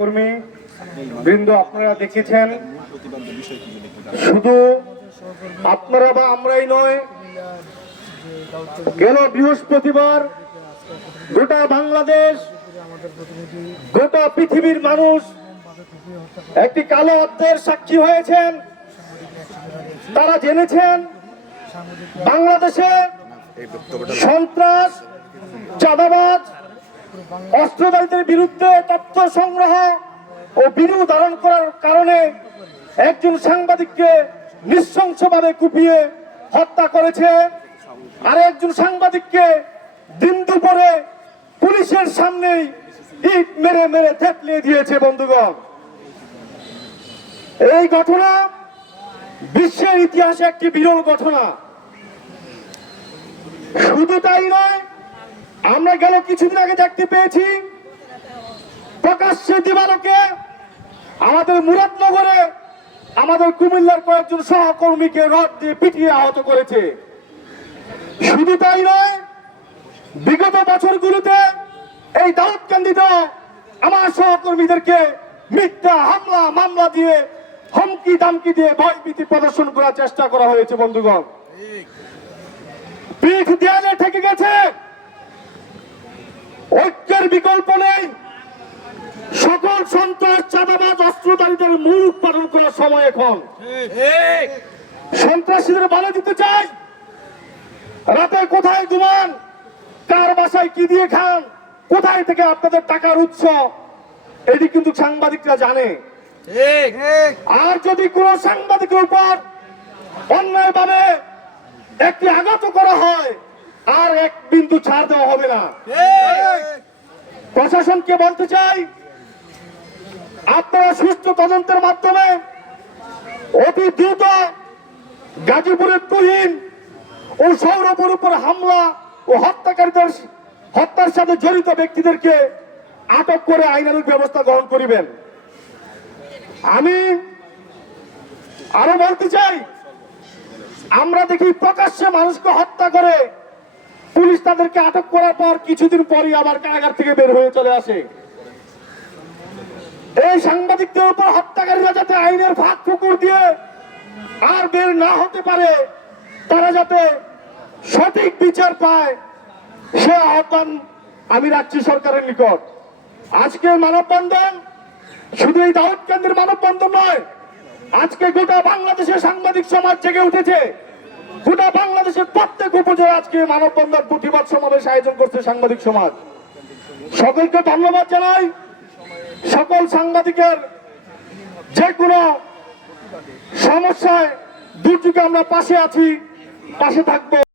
কর্মী বৃন্দ, আপনারা দেখেছেন, শুধু আপনারা বা আমরাই নয়, গেল বৃহস্পতিবার গোটা বাংলাদেশ, গোটা পৃথিবীর মানুষ একটি কালো অর্থের সাক্ষী হয়েছেন। তারা জেনেছেন, বাংলাদেশে সন্ত্রাস, চাঁদাবাজ অস্ত্রধারীদের বিরুদ্ধে তথ্য সংগ্রহ ও বিরু ধারণ করার কারণে একজন সাংবাদিককে নৃশংসভাবে কুপিয়ে হত্যা করেছে। আর একজন সাংবাদিককে দিন দুপুরে পুলিশের সামনেই ইট মেরে মেরে থেতলিয়ে দিয়েছে বন্ধুগণ। এই ঘটনা বিশ্বের ইতিহাসে একটি বিরল ঘটনা। শুধু তাই নয় আমরা গেল কিছুদিন আগে দেখতে পেয়েছি প্রকাশ্যে দিবালোকে আমাদের মুরাদনগরে আমাদের কুমিল্লার কয়েকজন সহকর্মীকে রড দিয়ে পিটিয়ে আহত করেছে। শুধু তাই নয় বিগত বছরগুলোতে এই দাউদকান্দিতে আমার সহকর্মীদেরকে মিথ্যা হামলা মামলা দিয়ে হুমকি দামকি দিয়ে ভয়ভীতি প্রদর্শন করার চেষ্টা করা হয়েছে বন্ধুগণ। পিঠ দেয়ালে ঐক্যের বিকল্প নেই। সকল সন্ত্রাস, চাঁদাবাজ, অস্ত্রধারীদের মূল উৎপাদন করার সময় এখন। সন্ত্রাসীদের বলে দিতে চাই। রাতে কোথায় ঘুমান? কার বাসায় কি দিয়ে খান? কোথায় থেকে আপনাদের টাকার উৎস? এটি কিন্তু সাংবাদিকরা জানে। আর যদি কোন সাংবাদিকের উপর অন্যায় ভাবে একটি আঘাত করা হয় আর এক বিন্দু ছাড় দেওয়া হবে না। প্রশাসনকে বলতে চাই, আপনারা সুষ্ঠু তদন্তের মাধ্যমে অতি দ্রুত গাজীপুরের তুহিন ও সৌরভের উপর হামলা ও হত্যাকারীদের হত্যার সাথে জড়িত ব্যক্তিদেরকে আটক করে আইনানুগ ব্যবস্থা গ্রহণ করিবেন। আমি আরও বলতে চাই, আমরা দেখি প্রকাশ্যে মানুষকে হত্যা করে পুলিশ তাদেরকে আটক করার পর কিছুদিন পরই আবার কারাগার থেকে বের হয়ে চলে আসে। এই সাংবাদিকদের উপর হত্যাকারীরা যাতে আইনের ভাগ ফুকুর দিয়ে আর বের না হতে পারে, তারা যাতে সঠিক বিচার পায়, সে আহ্বান আমি রাখছি সরকারের নিকট। আজকের মানববন্ধন শুধু এই দাউদ কেন্দ্রের মানববন্ধন নয়, আজকে গোটা বাংলাদেশের সাংবাদিক সমাজ জেগে উঠেছে। গোটা বাংলাদেশের প্রত্যেক উপজেলা আজকে মানববন্ধন প্রতিবাদ সমাবেশ আয়োজন করছে সাংবাদিক সমাজ। সকলকে ধন্যবাদ জানাই। সকল সাংবাদিকের যে কোনো সমস্যায় দুর্যোগে আমরা পাশে আছি, পাশে থাকব।